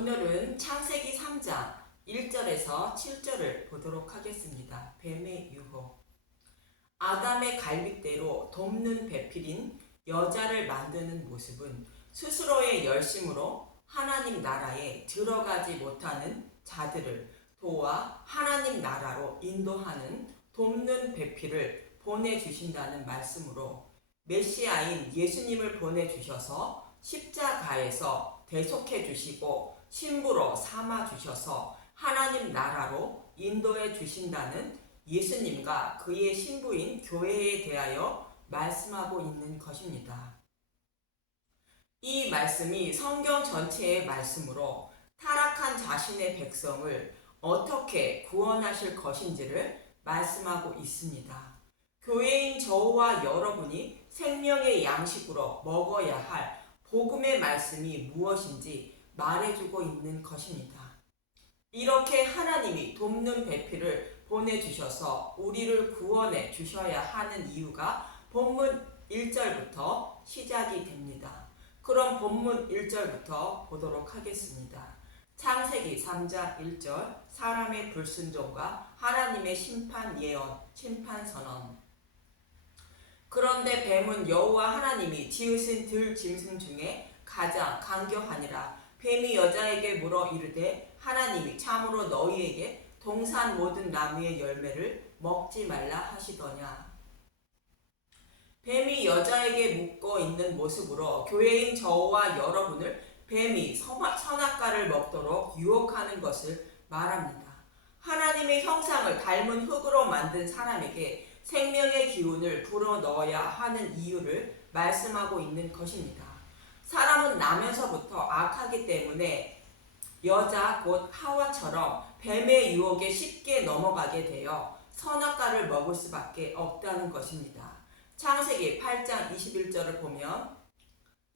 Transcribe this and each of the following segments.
오늘은 창세기 3장 1절에서 7절을 보도록 하겠습니다. 뱀의 유혹. 아담의 갈빗대로 돕는 배필인 여자를 만드는 모습은 스스로의 열심으로 하나님 나라에 들어가지 못하는 자들을 도와 하나님 나라로 인도하는 돕는 배필을 보내주신다는 말씀으로 메시아인 예수님을 보내주셔서 십자가에서 대속해 주시고 신부로 삼아 주셔서 하나님 나라로 인도해 주신다는 예수님과 그의 신부인 교회에 대하여 말씀하고 있는 것입니다. 이 말씀이 성경 전체의 말씀으로 타락한 자신의 백성을 어떻게 구원하실 것인지를 말씀하고 있습니다. 교회인 저와 여러분이 생명의 양식으로 먹어야 할 복음의 말씀이 무엇인지 말해주고 있는 것입니다. 이렇게 하나님이 돕는 배필을 보내주셔서 우리를 구원해 주셔야 하는 이유가 본문 1절부터 시작이 됩니다. 그럼 본문 1절부터 보도록 하겠습니다. 창세기 3장 1절 사람의 불순종과 하나님의 심판 예언, 심판 선언. 그런데 뱀은 여호와 하나님이 지으신 들 짐승 중에 가장 간교하니라. 뱀이 여자에게 물어 이르되 하나님이 참으로 너희에게 동산 모든 나무의 열매를 먹지 말라 하시더냐. 뱀이 여자에게 묻고 있는 모습으로 교회인 저와 여러분을 뱀이 선악과를 먹도록 유혹하는 것을 말합니다. 하나님의 형상을 닮은 흙으로 만든 사람에게 생명의 기운을 불어넣어야 하는 이유를 말씀하고 있는 것입니다. 사람은 나면서부터 악하기 때문에 여자 곧 하와처럼 뱀의 유혹에 쉽게 넘어가게 되어 선악과를 먹을 수밖에 없다는 것입니다. 창세기 8장 21절을 보면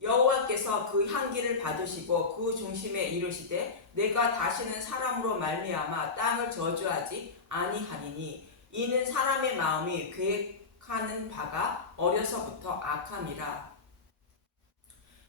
여호와께서 그 향기를 받으시고 그 중심에 이르시되 내가 다시는 사람으로 말미암아 땅을 저주하지 아니하리니 이는 사람의 마음이 계획하는 바가 어려서부터 악함이라.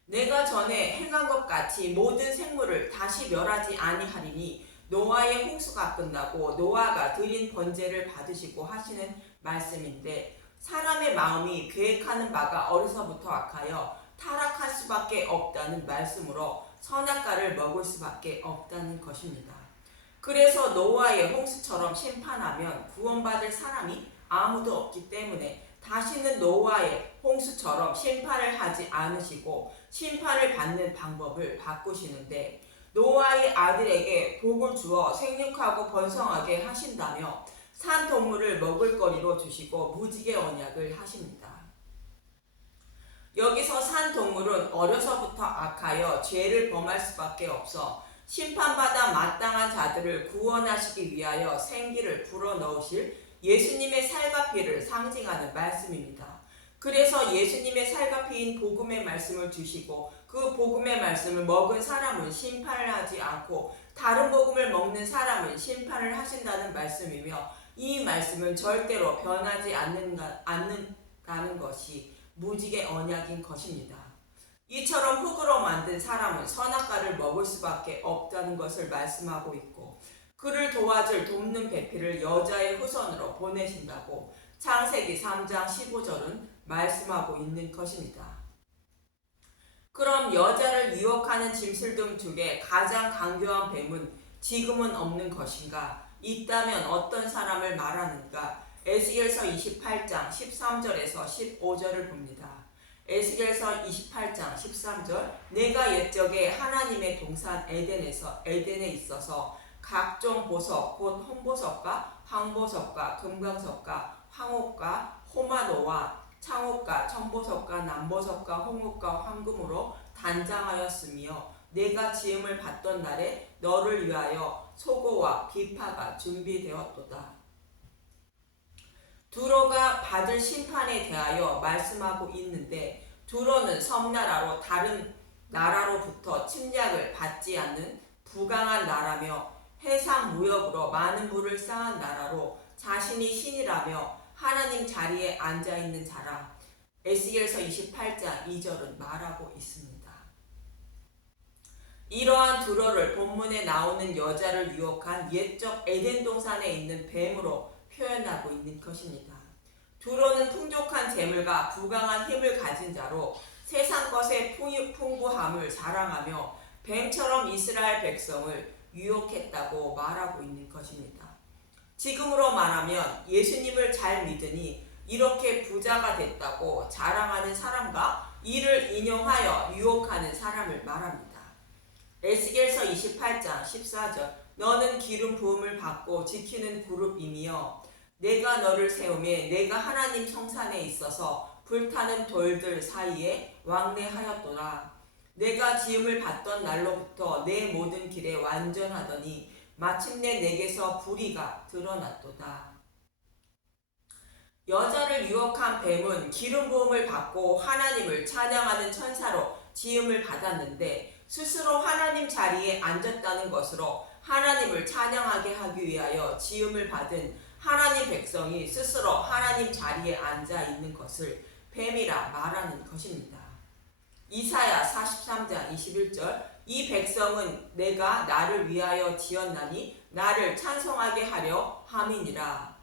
내가 전에 행한 것 같이 모든 생물을 다시 멸하지 아니하리니 노아의 홍수가 끝나고 노아가 드린 번제를 받으시고 하시는 말씀인데 사람의 마음이 계획하는 바가 어려서부터 악하여 타락할 수밖에 없다는 말씀으로 선악과를 먹을 수밖에 없다는 것입니다. 그래서 노아의 홍수처럼 심판하면 구원받을 사람이 아무도 없기 때문에 다시는 노아의 홍수처럼 심판을 하지 않으시고 심판을 받는 방법을 바꾸시는데 노아의 아들에게 복을 주어 생육하고 번성하게 하신다며 산 동물을 먹을 거리로 주시고 무지개 언약을 하십니다. 여기서 산 동물은 어려서부터 악하여 죄를 범할 수밖에 없어 심판받아 마땅한 자들을 구원하시기 위하여 생기를 불어넣으실 예수님의 살과 피를 상징하는 말씀입니다. 그래서 예수님의 살과 피인 복음의 말씀을 주시고 그 복음의 말씀을 먹은 사람은 심판을 하지 않고 다른 복음을 먹는 사람은 심판을 하신다는 말씀이며 이 말씀은 절대로 변하지 않는다는 것이 무지개 언약인 것입니다. 이처럼 흙으로 만든 사람은 선악과를 먹을 수밖에 없다는 것을 말씀하고 있고 그를 도와줄 돕는 배필을 여자의 후손으로 보내신다고 창세기 3장 15절은 말씀하고 있는 것입니다. 그럼 여자를 유혹하는 짐승들 중에 가장 간교한 뱀은 지금은 없는 것인가? 있다면 어떤 사람을 말하는가? 에스겔서 28장 13절에서 15절을 봅니다. 에스겔서 28장 13절 내가 옛적에 하나님의 동산 에덴에 있어서 각종 보석 곧 홍보석과 황보석과 금강석과 황옥과 호마노와 창옥과 청보석과 남보석과 홍옥과 황금으로 단장하였으며 내가 지음을 받던 날에 너를 위하여 소고와 비파가 준비되었도다. 두로가 받을 심판에 대하여 말씀하고 있는데 두로는 섬나라로 다른 나라로부터 침략을 받지 않는 부강한 나라며 해상 무역으로 많은 부를 쌓은 나라로 자신이 신이라며 하나님 자리에 앉아있는 자라. 에스겔서 28장 2절은 말하고 있습니다. 이러한 두로를 본문에 나오는 여자를 유혹한 옛적 에덴 동산에 있는 뱀으로 표현하고 있는 것입니다. 두로는 풍족한 재물과 부강한 힘을 가진 자로 세상 것의 풍부함을 자랑하며 뱀처럼 이스라엘 백성을 유혹했다고 말하고 있는 것입니다. 지금으로 말하면 예수님을 잘 믿으니 이렇게 부자가 됐다고 자랑하는 사람과 이를 인용하여 유혹하는 사람을 말합니다. 에스겔서 28장 14절 너는 기름 부음을 받고 지키는 그룹이며 내가 너를 세우매 내가 하나님 성산에 있어서 불타는 돌들 사이에 왕래하였도다. 내가 지음을 받던 날로부터 내 모든 길에 완전하더니 마침내 내게서 불의가 드러났도다. 여자를 유혹한 뱀은 기름 부음을 받고 하나님을 찬양하는 천사로 지음을 받았는데 스스로 하나님 자리에 앉았다는 것으로 하나님을 찬양하게 하기 위하여 지음을 받은 하나님 백성이 스스로 하나님 자리에 앉아 있는 것을 뱀이라 말하는 것입니다. 이사야 43장 21절 이 백성은 내가 나를 위하여 지었나니 나를 찬송하게 하려 함이니라.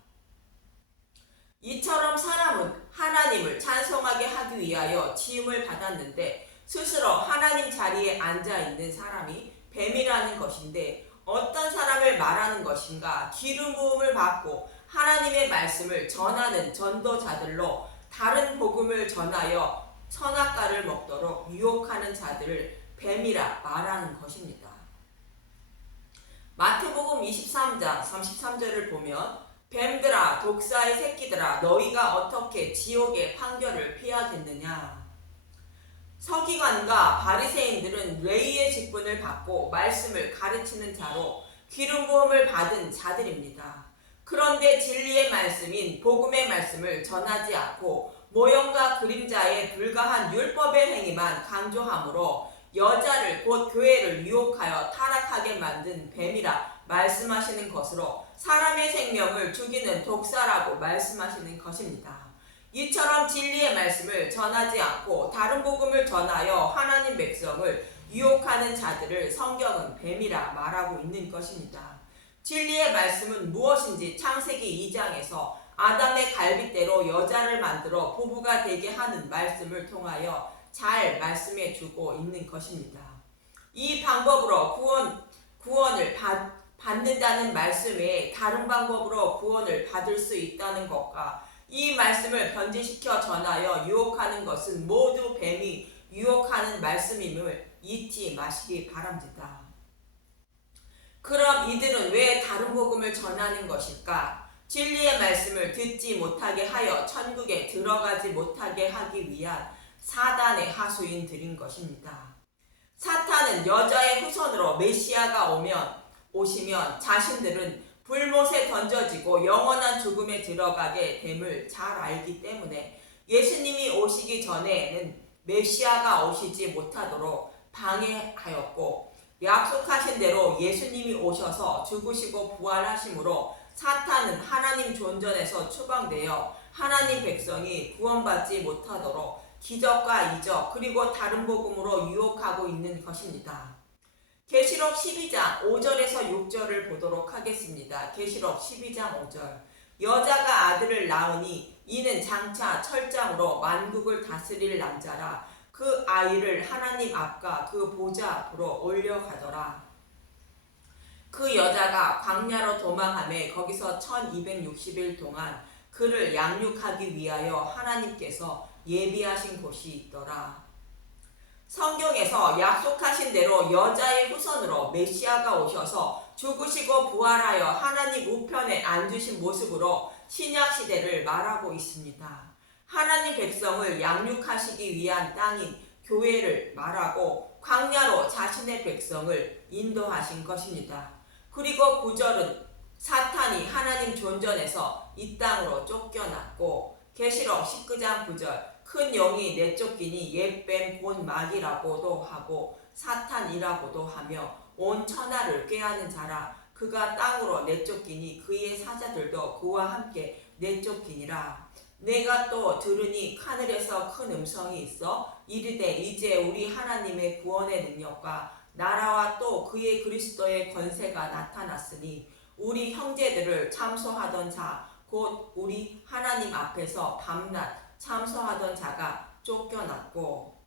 이처럼 사람은 하나님을 찬송하게 하기 위하여 지음을 받았는데 스스로 하나님 자리에 앉아있는 사람이 뱀이라는 것인데 어떤 사람을 말하는 것인가? 기름 부음을 받고 하나님의 말씀을 전하는 전도자들로 다른 복음을 전하여 선악과를 먹도록 유혹하는 자들을 뱀이라 말하는 것입니다. 마태복음 23장 33절을 보면 뱀들아 독사의 새끼들아 너희가 어떻게 지옥의 판결을 피하겠느냐. 서기관과 바리새인들은 레위의 직분을 받고 말씀을 가르치는 자로 기름 부음을 받은 자들입니다. 그런데 진리의 말씀인 복음의 말씀을 전하지 않고 모형과 그림자에 불과한 율법의 행위만 강조하므로 여자를 곧 교회를 유혹하여 타락하게 만든 뱀이라 말씀하시는 것으로 사람의 생명을 죽이는 독사라고 말씀하시는 것입니다. 이처럼 진리의 말씀을 전하지 않고 다른 복음을 전하여 하나님 백성을 유혹하는 자들을 성경은 뱀이라 말하고 있는 것입니다. 진리의 말씀은 무엇인지 창세기 2장에서 아담의 갈빗대로 여자를 만들어 부부가 되게 하는 말씀을 통하여 잘 말씀해 주고 있는 것입니다. 이 방법으로 구원을 받는다는 말씀 외에 다른 방법으로 구원을 받을 수 있다는 것과 이 말씀을 변질시켜 전하여 유혹하는 것은 모두 뱀이 유혹하는 말씀임을 잊지 마시기 바랍니다. 그럼 이들은 왜 다른 복음을 전하는 것일까? 진리의 말씀을 듣지 못하게 하여 천국에 들어가지 못하게 하기 위한 사단의 하수인들인 것입니다. 사탄은 여자의 후손으로 메시아가 오시면 자신들은 불못에 던져지고 영원한 죽음에 들어가게 됨을 잘 알기 때문에 예수님이 오시기 전에는 메시아가 오시지 못하도록 방해하였고 약속하신 대로 예수님이 오셔서 죽으시고 부활하심으로 사탄은 하나님 존전에서 추방되어 하나님 백성이 구원받지 못하도록 기적과 이적 그리고 다른 복음으로 유혹하고 있는 것입니다. 계시록 12장 5절에서 6절을 보도록 하겠습니다. 계시록 12장 5절 여자가 아들을 낳으니 이는 장차 철장으로 만국을 다스릴 남자라. 그 아이를 하나님 앞과 그 보좌 앞으로 올려가더라. 그 여자가 광야로 도망하며 거기서 1260일 동안 그를 양육하기 위하여 하나님께서 예비하신 곳이 있더라. 성경에서 약속하신 대로 여자의 후손으로 메시아가 오셔서 죽으시고 부활하여 하나님 우편에 앉으신 모습으로 신약시대를 말하고 있습니다. 하나님 백성을 양육하시기 위한 땅인 교회를 말하고 광야로 자신의 백성을 인도하신 것입니다. 그리고 9절은 사탄이 하나님 존전에서 이 땅으로 쫓겨났고 계시록 19장 9절 큰 영이 내쫓기니 옛뱀 곧 마귀라고도 하고 사탄이라고도 하며 온 천하를 꾀하는 자라. 그가 땅으로 내쫓기니 그의 사자들도 그와 함께 내쫓기니라. 내가 또 들으니 하늘에서 큰 음성이 있어 이르되 이제 우리 하나님의 구원의 능력과 나라와 또 그의 그리스도의 권세가 나타났으니 우리 형제들을 참소하던 자 곧 우리 하나님 앞에서 밤낮 참소하던 자가 쫓겨났고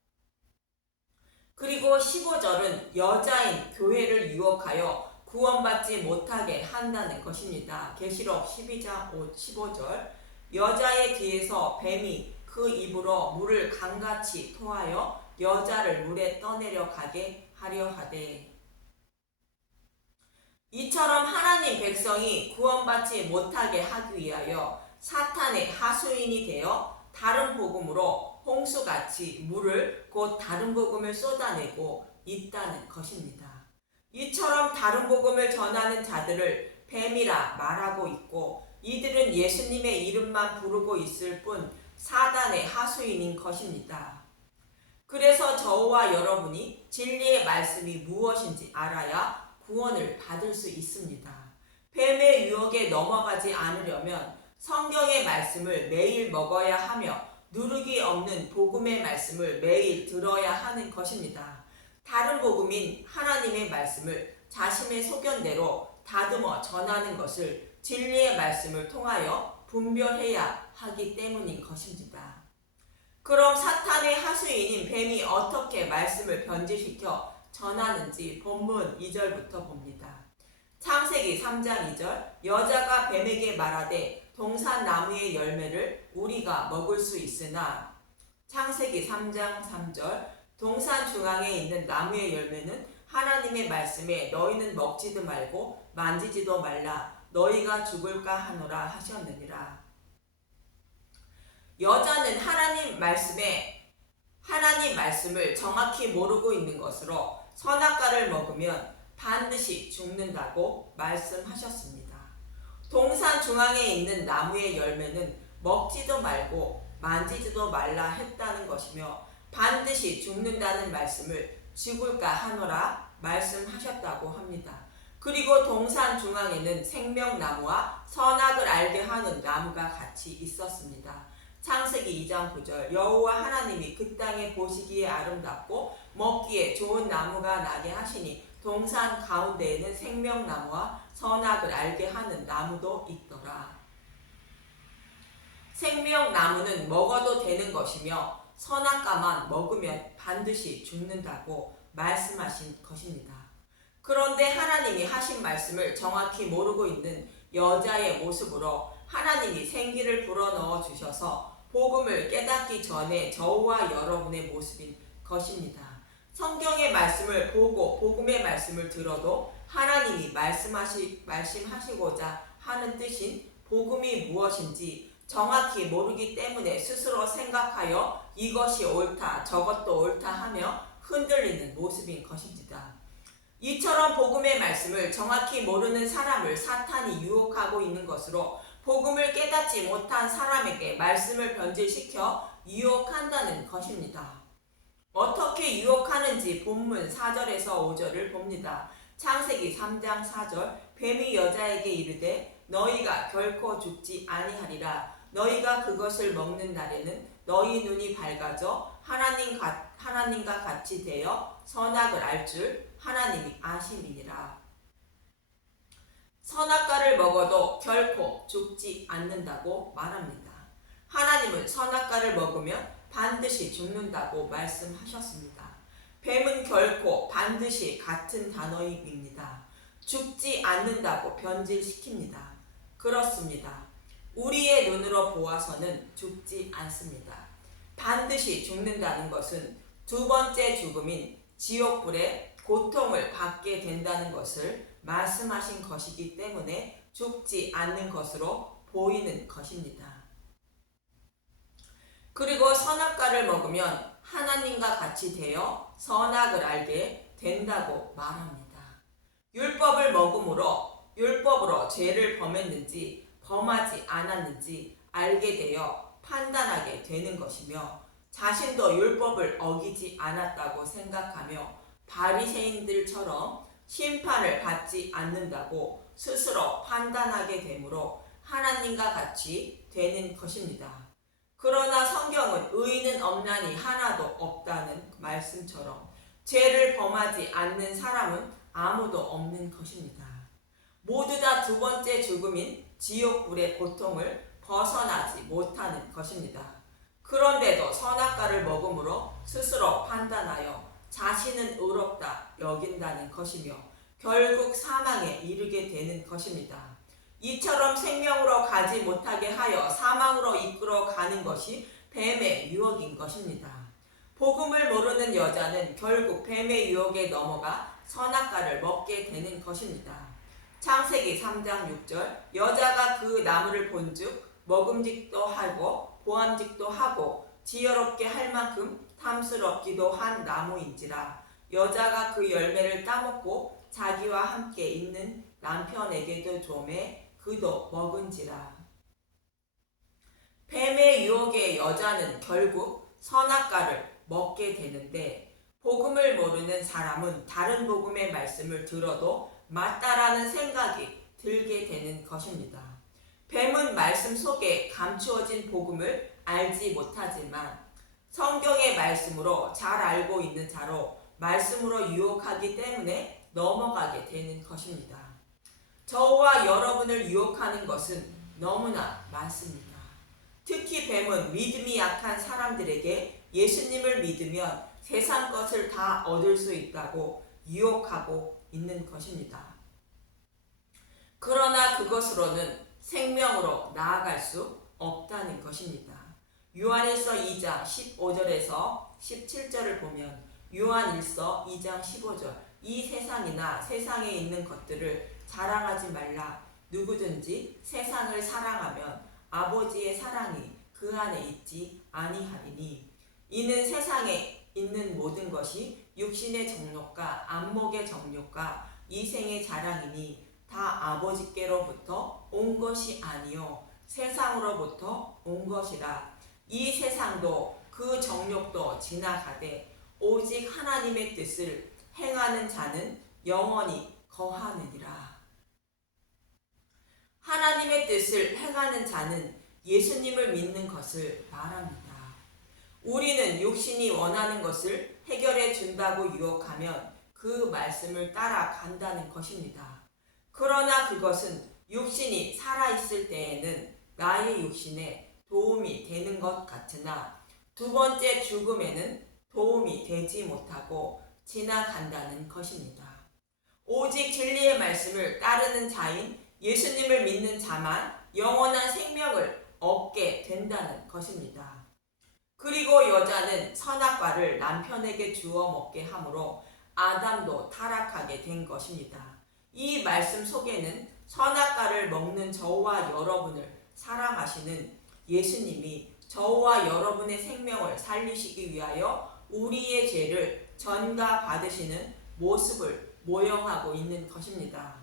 그리고 15절은 여자인 교회를 유혹하여 구원받지 못하게 한다는 것입니다. 계시록 12장 15절 여자의 귀에서 뱀이 그 입으로 물을 강같이 토하여 여자를 물에 떠내려 가게 하려 하되 이처럼 하나님 백성이 구원받지 못하게 하기 위하여 사탄의 하수인이 되어 다른 복음으로 홍수같이 물을 곧 다른 복음을 쏟아내고 있다는 것입니다. 이처럼 다른 복음을 전하는 자들을 뱀이라 말하고 있고 이들은 예수님의 이름만 부르고 있을 뿐 사단의 하수인인 것입니다. 그래서 저와 여러분이 진리의 말씀이 무엇인지 알아야 구원을 받을 수 있습니다. 뱀의 유혹에 넘어가지 않으려면 성경의 말씀을 매일 먹어야 하며 누룩이 없는 복음의 말씀을 매일 들어야 하는 것입니다. 다른 복음인 하나님의 말씀을 자신의 소견대로 다듬어 전하는 것을 진리의 말씀을 통하여 분별해야 하기 때문인 것입니다. 그럼 사탄의 하수인인 뱀이 어떻게 말씀을 변질시켜 전하는지 본문 2절부터 봅니다. 창세기 3장 2절 여자가 뱀에게 말하되 동산나무의 열매를 우리가 먹을 수 있으나 창세기 3장 3절 동산 중앙에 있는 나무의 열매는 하나님의 말씀에 너희는 먹지도 말고 만지지도 말라 너희가 죽을까 하노라 하셨느니라. 여자는 하나님 말씀을 정확히 모르고 있는 것으로 선악과를 먹으면 반드시 죽는다고 말씀하셨습니다. 동산 중앙에 있는 나무의 열매는 먹지도 말고 만지지도 말라 했다는 것이며 반드시 죽는다는 말씀을 죽을까 하노라 말씀하셨다고 합니다. 그리고 동산 중앙에는 생명나무와 선악을 알게 하는 나무가 같이 있었습니다. 창세기 2장 9절 여호와 하나님이 그 땅에 보시기에 아름답고 먹기에 좋은 나무가 나게 하시니 동산 가운데에는 생명나무와 선악을 알게 하는 나무도 있더라. 생명나무는 먹어도 되는 것이며 선악과만 먹으면 반드시 죽는다고 말씀하신 것입니다. 그런데 하나님이 하신 말씀을 정확히 모르고 있는 여자의 모습으로 하나님이 생기를 불어넣어 주셔서 복음을 깨닫기 전에 저와 여러분의 모습인 것입니다. 성경의 말씀을 보고 복음의 말씀을 들어도 하나님이 말씀하시고자 하는 뜻인 복음이 무엇인지 정확히 모르기 때문에 스스로 생각하여 이것이 옳다 저것도 옳다 하며 흔들리는 모습인 것입니다. 이처럼 복음의 말씀을 정확히 모르는 사람을 사탄이 유혹하고 있는 것으로 복음을 깨닫지 못한 사람에게 말씀을 변질시켜 유혹한다는 것입니다. 어떻게 유혹하는지 본문 4절에서 5절을 봅니다. 창세기 3장 4절 뱀이 여자에게 이르되 너희가 결코 죽지 아니하리라. 너희가 그것을 먹는 날에는 너희 눈이 밝아져 하나님과 같이 되어 선악을 알 줄 하나님이 아심이니라. 선악과를 먹어도 결코 죽지 않는다고 말합니다. 하나님은 선악과를 먹으면 반드시 죽는다고 말씀하셨습니다. 뱀은 결코 반드시 같은 단어입니다. 죽지 않는다고 변질시킵니다. 그렇습니다. 우리의 눈으로 보아서는 죽지 않습니다. 반드시 죽는다는 것은 두 번째 죽음인 지옥불에 고통을 받게 된다는 것을 말씀하신 것이기 때문에 죽지 않는 것으로 보이는 것입니다. 그리고 선악과를 먹으면 하나님과 같이 되어 선악을 알게 된다고 말합니다. 율법을 율법으로 죄를 범했는지 범하지 않았는지 알게 되어 판단하게 되는 것이며 자신도 율법을 어기지 않았다고 생각하며 바리새인들처럼 심판을 받지 않는다고 스스로 판단하게 되므로 하나님과 같이 되는 것입니다. 그러나 성경은 의인은 없나니 하나도 없다는 말씀처럼 죄를 범하지 않는 사람은 아무도 없는 것입니다. 모두 다 두 번째 죽음인 지옥불의 고통을 벗어나지 못하는 것입니다. 그런데도 선악과를 먹음으로 스스로 판단하여 자신은 의롭다 여긴다는 것이며 결국 사망에 이르게 되는 것입니다. 이처럼 생명으로 가지 못하게 하여 사망으로 이끌어 가는 것이 뱀의 유혹인 것입니다. 복음을 모르는 여자는 결국 뱀의 유혹에 넘어가 선악과를 먹게 되는 것입니다. 창세기 3장 6절 여자가 그 나무를 본즉 먹음직도 하고 보암직도 하고 지혜롭게 할 만큼 탐스럽기도 한 나무인지라 여자가 그 열매를 따먹고 자기와 함께 있는 남편에게도 조매 그도 먹은지라. 뱀의 유혹에 여자는 결국 선악과를 먹게 되는데 복음을 모르는 사람은 다른 복음의 말씀을 들어도 맞다라는 생각이 들게 되는 것입니다. 뱀은 말씀 속에 감추어진 복음을 알지 못하지만 성경의 말씀으로 잘 알고 있는 자로 말씀으로 유혹하기 때문에 넘어가게 되는 것입니다. 저와 여러분을 유혹하는 것은 너무나 많습니다. 특히 뱀은 믿음이 약한 사람들에게 예수님을 믿으면 세상 것을 다 얻을 수 있다고 유혹하고 있는 것입니다. 그러나 그것으로는 생명으로 나아갈 수 없다는 것입니다. 요한일서 2장 15절에서 17절을 보면 요한일서 2장 15절 이 세상이나 세상에 있는 것들을 자랑하지 말라. 누구든지 세상을 사랑하면 아버지의 사랑이 그 안에 있지 아니하리니 이는 세상에 있는 모든 것이 육신의 정욕과 안목의 정욕과 이생의 자랑이니 다 아버지께로부터 온 것이 아니요 세상으로부터 온 것이라. 이 세상도 그 정욕도 지나가되 오직 하나님의 뜻을 행하는 자는 영원히 거하느니라. 하나님의 뜻을 행하는 자는 예수님을 믿는 것을 말합니다. 우리는 육신이 원하는 것을 해결해 준다고 유혹하면 그 말씀을 따라간다는 것입니다. 그러나 그것은 육신이 살아있을 때에는 나의 육신에 도움이 되는 것 같으나 두 번째 죽음에는 도움이 되지 못하고 지나간다는 것입니다. 오직 진리의 말씀을 따르는 자인 예수님을 믿는 자만 영원한 생명을 얻게 된다는 것입니다. 그리고 여자는 선악과를 남편에게 주어 먹게 하므로 아담도 타락하게 된 것입니다. 이 말씀 속에는 선악과를 먹는 저와 여러분을 사랑하시는 예수님이 저와 여러분의 생명을 살리시기 위하여 우리의 죄를 전가받으시는 모습을 모형하고 있는 것입니다.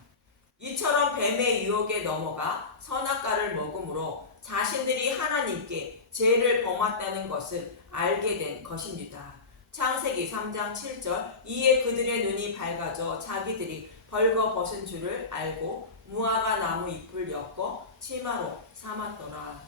이처럼 뱀의 유혹에 넘어가 선악과를 먹음으로 자신들이 하나님께 죄를 범했다는 것을 알게 된 것입니다. 창세기 3장 7절 이에 그들의 눈이 밝아져 자기들이 벌거벗은 줄을 알고 무화과 나무 잎을 엮어 치마로 삼았더라.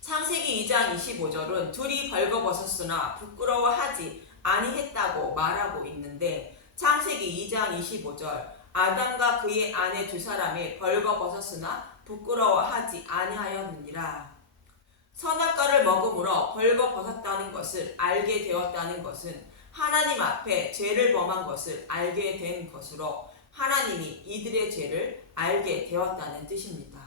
창세기 2장 25절은 둘이 벌거벗었으나 부끄러워하지 아니했다고 말하고 있는데 창세기 2장 25절 아담과 그의 아내 두 사람이 벌거벗었으나 부끄러워하지 아니하였느니라. 선악과를 먹음으로 벌거벗었다는 것을 알게 되었다는 것은 하나님 앞에 죄를 범한 것을 알게 된 것으로 하나님이 이들의 죄를 알게 되었다는 뜻입니다.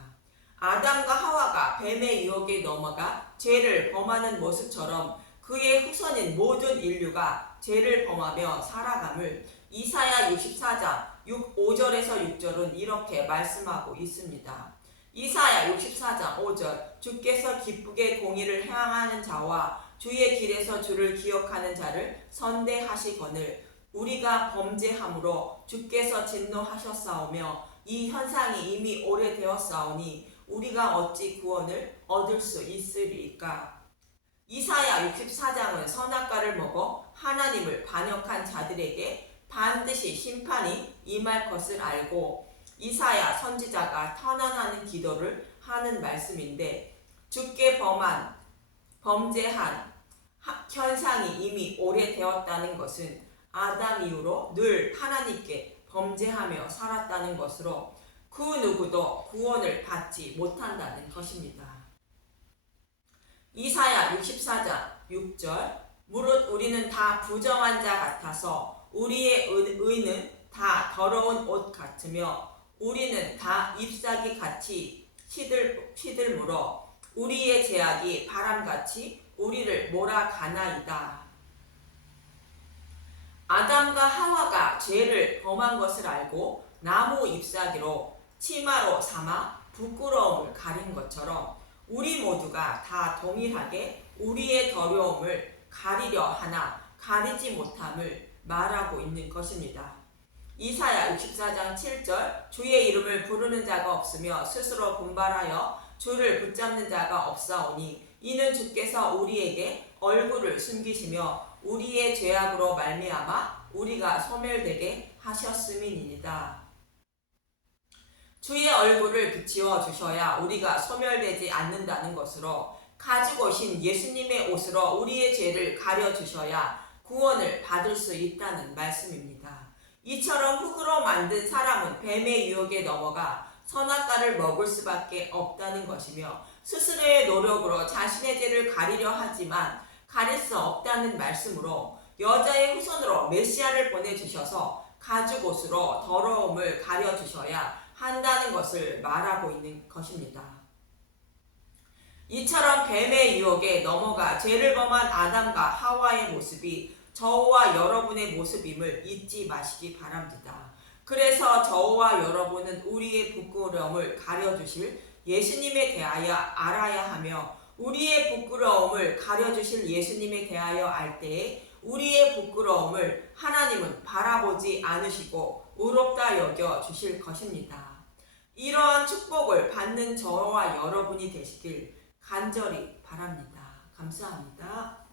아담과 하와가 뱀의 유혹에 넘어가 죄를 범하는 모습처럼 그의 후손인 모든 인류가 죄를 범하며 살아감을 이사야 64장 5절에서 6절은 이렇게 말씀하고 있습니다. 이사야 64장 5절 주께서 기쁘게 공의를 행하는 자와 주의 길에서 주를 기억하는 자를 선대하시거늘 우리가 범죄함으로 주께서 진노하셨사오며 이 현상이 이미 오래되었사오니 우리가 어찌 구원을 얻을 수 있으리까. 이사야 64장은 선악과를 먹어 하나님을 반역한 자들에게 반드시 심판이 임할 것을 알고 이사야 선지자가 탄원하는 기도를 하는 말씀인데 주께 범죄한 현상이 이미 오래되었다는 것은 아담 이후로 늘 하나님께 범죄하며 살았다는 것으로 그 누구도 구원을 받지 못한다는 것입니다. 이사야 64장 6절 무릇 우리는 다 부정한 자 같아서 우리의 의는 다 더러운 옷 같으며 우리는 다 잎사귀 같이 시들물어 우리의 죄악이 바람같이 우리를 몰아가나이다. 아담과 하와가 죄를 범한 것을 알고 나무 잎사귀로 치마로 삼아 부끄러움을 가린 것처럼 우리 모두가 다 동일하게 우리의 더러움을 가리려 하나 가리지 못함을 말하고 있는 것입니다. 이사야 64장 7절 주의 이름을 부르는 자가 없으며 스스로 분발하여 주를 붙잡는 자가 없사오니 이는 주께서 우리에게 얼굴을 숨기시며 우리의 죄악으로 말미암아 우리가 소멸되게 하셨음이니이다. 주의 얼굴을 비치워 주셔야 우리가 소멸되지 않는다는 것으로 가지고 오신 예수님의 옷으로 우리의 죄를 가려 주셔야 구원을 받을 수 있다는 말씀입니다. 이처럼 흙으로 만든 사람은 뱀의 유혹에 넘어가 선악과를 먹을 수밖에 없다는 것이며 스스로의 노력으로 자신의 죄를 가리려 하지만 가릴 수 없다는 말씀으로 여자의 후손으로 메시아를 보내주셔서 가죽옷으로 더러움을 가려주셔야 한다는 것을 말하고 있는 것입니다. 이처럼 뱀의 유혹에 넘어가 죄를 범한 아담과 하와의 모습이 저와 여러분의 모습임을 잊지 마시기 바랍니다. 그래서 저와 여러분은 우리의 부끄러움을 가려주실 예수님에 대하여 알아야 하며 우리의 부끄러움을 가려주실 예수님에 대하여 알 때에 우리의 부끄러움을 하나님은 바라보지 않으시고 의롭다 여겨 주실 것입니다. 이러한 축복을 받는 저와 여러분이 되시길 간절히 바랍니다. 감사합니다.